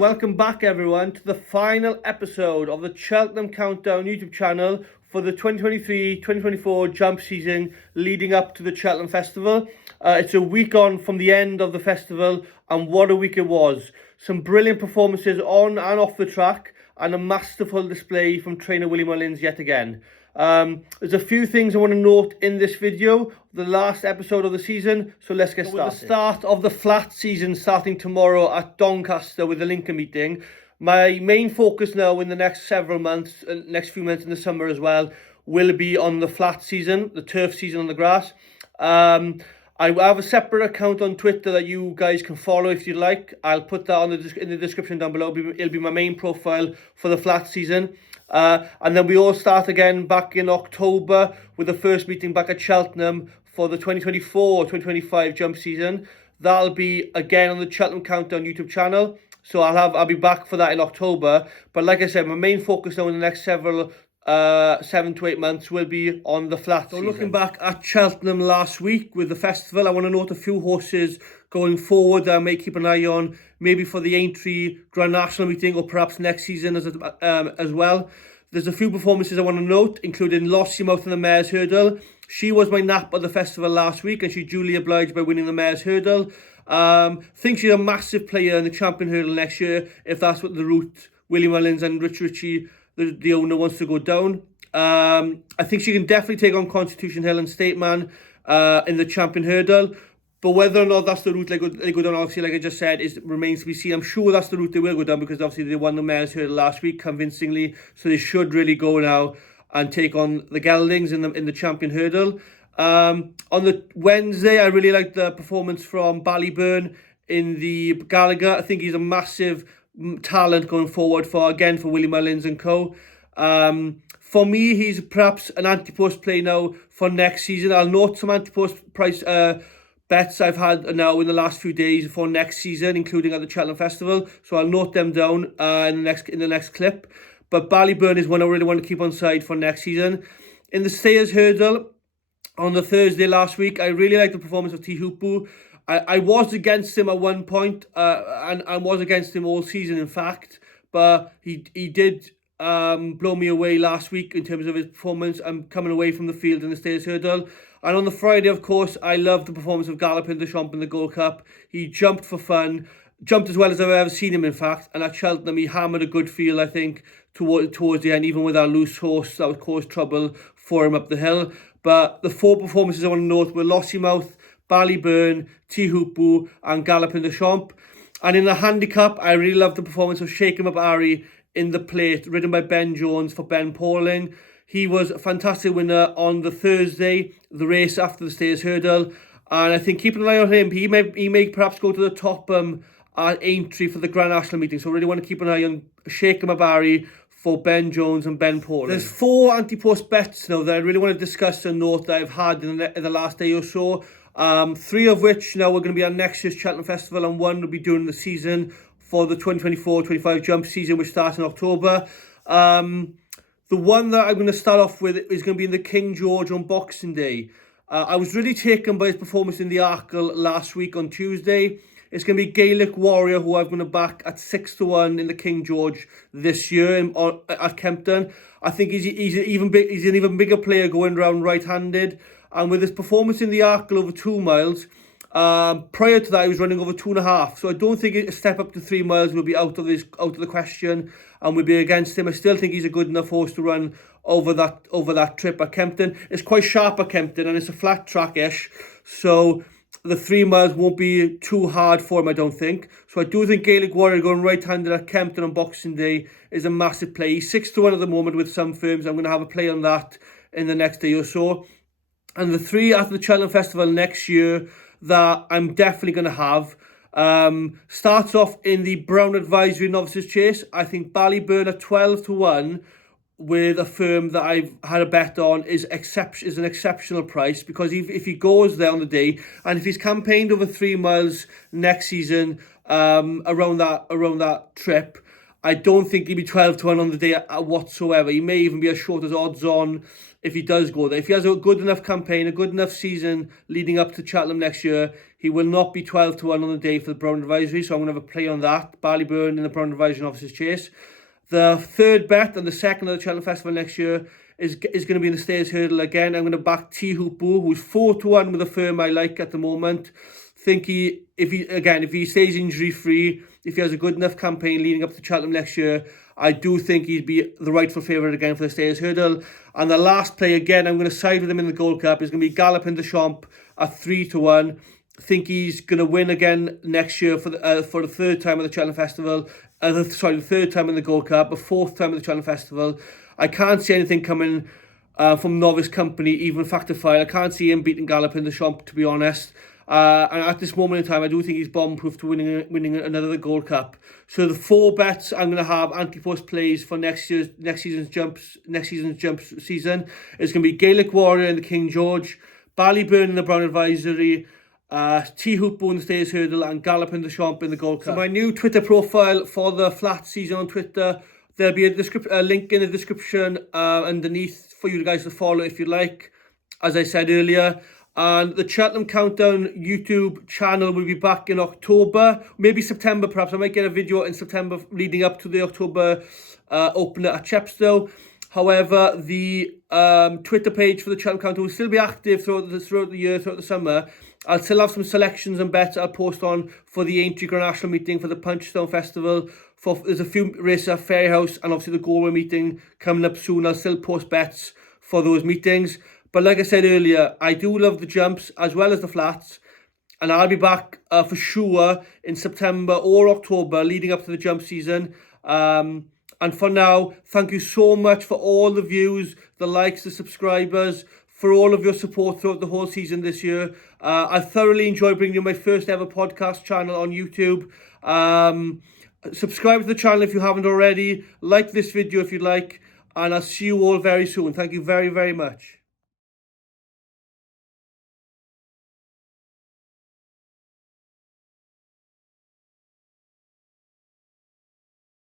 welcome back everyone to the final episode of the Cheltenham Countdown YouTube channel for the 2023-2024 jump season leading up to the Cheltenham Festival. It's a week on from the end of the festival, and what a week it was. Some brilliant performances on and off the track, and a masterful display from trainer Willie Mullins yet again. There's a few things I want to note in this video, the last episode of the season, so let's get started. With the start of the flat season starting tomorrow at Doncaster with the Lincoln meeting, my main focus now in the next several months, next few months in the summer as well, will be on the flat season, the turf season on the grass. I have a separate account on Twitter that you guys can follow if you'd like. I'll put that in the description down below. It'll be my main profile for the flat season. And then we all start again back in October with the first meeting back at Cheltenham for the 2024-2025 jump season. That'll be again on the Cheltenham Countdown YouTube channel. So I'll be back for that in October. But like I said, my main focus now in the next 7 to 8 months will be on the flat season. Looking back at Cheltenham last week with the festival, I want to note a few horses going forward that I may keep an eye on, maybe for the Aintree Grand National meeting or perhaps next season as well. There's a few performances I want to note, including Lossiemouth in the Mares Hurdle. She was my nap at the festival last week, and she duly obliged by winning the Mares Hurdle. Think she's a massive player in the Champion Hurdle next year, if that's what the route Willie Mullins and Rich Ritchie, the owner, wants to go down. I think she can definitely take on Constitution Hill and State Man in the Champion Hurdle. But whether or not that's the route they go down, obviously, like I just said, remains to be seen. I'm sure that's the route they will go down, because obviously they won the Mares Hurdle last week convincingly. So they should really go now and take on the Geldings in the Champion Hurdle. On the Wednesday, I really liked the performance from Ballyburn in the Gallagher. I think he's a massive talent going forward for Willie Mullins and co. For me, he's perhaps an antepost play now for next season. I'll note some antepost price bets I've had now in the last few days for next season, including at the Cheltenham Festival. So I'll note them down in the next clip. But Ballyburn is one I really want to keep on side for next season. In the Stayers Hurdle on the Thursday last week, I really liked the performance of Tihupu. I was against him at one point, and I was against him all season, in fact. But he did blow me away last week in terms of his performance. I'm coming away from the field in the Stayers Hurdle. And on the Friday, of course, I loved the performance of Galloping Deschamps in the Gold Cup. He jumped for fun, jumped as well as I've ever seen him, in fact. And at Cheltenham, he hammered a good field, I think, towards the end, even with our loose horse that would cause trouble for him up the hill. But the four performances I want to note were Lossiemouth, Ballyburn, Tihupu and Galloping Deschamps. And in the handicap, I really loved the performance of Shake 'em Up Harry in the plate, ridden by Ben Jones for Ben Pauling. He was a fantastic winner on the Thursday, the race after the Stayers Hurdle. And I think keeping an eye on him, he may perhaps go to the top at Aintree for the Grand National meeting. So I really want to keep an eye on Shake 'em Up Harry for Ben Jones and Ben Pauling. There's 4 anti-post bets now that I really want to discuss and note that I've had in the last day or so. 3 of which now we're going to be on next year's Cheltenham Festival, and 1 will be during the season for the 2024-25 jump season, which starts in October. The one that I'm going to start off with is going to be in the King George on Boxing Day. I was really taken by his performance in the Arkle last week on Tuesday. It's going to be Gaelic Warrior, who I'm going to back at 6-1 in the King George this year at Kempton. I think he's an even bigger player going around right-handed. And with his performance in the Arkle over 2 miles, prior to that he was running over 2.5. So I don't think a step up to 3 miles will be out of the question and will be against him. I still think he's a good enough horse to run over that trip at Kempton. It's quite sharp at Kempton, and it's a flat track-ish. So the 3 miles won't be too hard for him, I don't think. So I do think Gaelic Warrior going right-handed at Kempton on Boxing Day is a massive play. He's 6-1 at the moment with some firms. I'm going to have a play on that in the next day or so. And the 3 after the Cheltenham Festival next year that I'm definitely going to have starts off in the Brown Advisory Novices Chase. I think Ballyburn at 12-1 with a firm that I've had a bet on is an exceptional price, because if he goes there on the day, and if he's campaigned over 3 miles next season around that trip, I don't think he'll be 12 to 1 on the day whatsoever. He may even be as short as odds on if he does go there. If he has a good enough campaign, a good enough season leading up to Cheltenham next year, he will not be 12 to 1 on the day for the Brown Advisory. So I'm going to have a play on that. Ballyburn in the Brown Advisory and Officers Chase. The third bet and the second of the Cheltenham Festival next year is going to be in the Stairs Hurdle again. I'm going to back T Hoopo, who's 4 to 1 with a firm I like at the moment. Think if he stays injury free, if he has a good enough campaign leading up to Cheltenham next year, I do think he'd be the rightful favourite again for the Stairs Hurdle. And the last play again, I'm going to side with him in the Gold Cup. Is going to be Galloping the Champ at 3 to 1. Think he's going to win again next year for the third time at the Cheltenham Festival. The third time in the Gold Cup, the fourth time at the Cheltenham Festival. I can't see anything coming from Novice Company, even Factor 5. I can't see him beating Galloping the Champ, to be honest. And at this moment in time, I do think he's bomb-proof to winning another Gold Cup. So the 4 bets I'm going to have anti-post plays for next season's jump season is going to be Gaelic Warrior in the King George, Ballyburn in the Brown Advisory, T Hoopo in the Stairs Hurdle, and Galloping the Champ in the Gold Cup. So my new Twitter profile for the flat season on Twitter, there'll be a link in the description underneath for you guys to follow if you'd like, as I said earlier. And the Cheltenham Countdown YouTube channel will be back in October, maybe September perhaps. I might get a video in September leading up to the October opener at Chepstow. However, the Twitter page for the Cheltenham Countdown will still be active throughout the year, throughout the summer. I'll still have some selections and bets I'll post on for the Aintree Grand National meeting, for the Punchstone Festival. There's a few races at Fairyhouse and obviously the Galway meeting coming up soon. I'll still post bets for those meetings. But like I said earlier, I do love the jumps as well as the flats. And I'll be back for sure in September or October leading up to the jump season. And for now, thank you so much for all the views, the likes, the subscribers, for all of your support throughout the whole season this year. I thoroughly enjoyed bringing you my first ever podcast channel on YouTube. Subscribe to the channel if you haven't already. Like this video if you'd like. And I'll see you all very soon. Thank you very, very much.